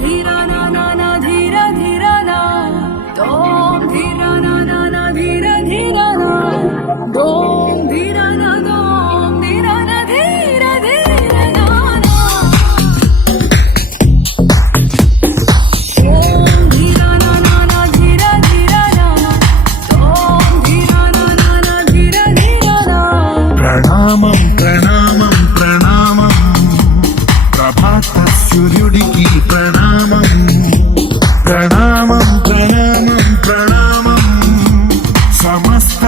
धीरा ना ना ना धीरा धीरा ना दोम धीरा ना ना ना धीरा धीरा ना दोम धीरा ना दोम धीरा ना धीरा धीरा ना ना दोम धीरा ना ना ना धीरा धीरा ना दोम धीरा ना ना ना धीरा धीरा ना ప్రణామం ప్రణామం ప్రణామం ప్రభాత సూర్యుడికి ప్రణామం ప్రణామం ప్రణామం ప్రణామం సమస్త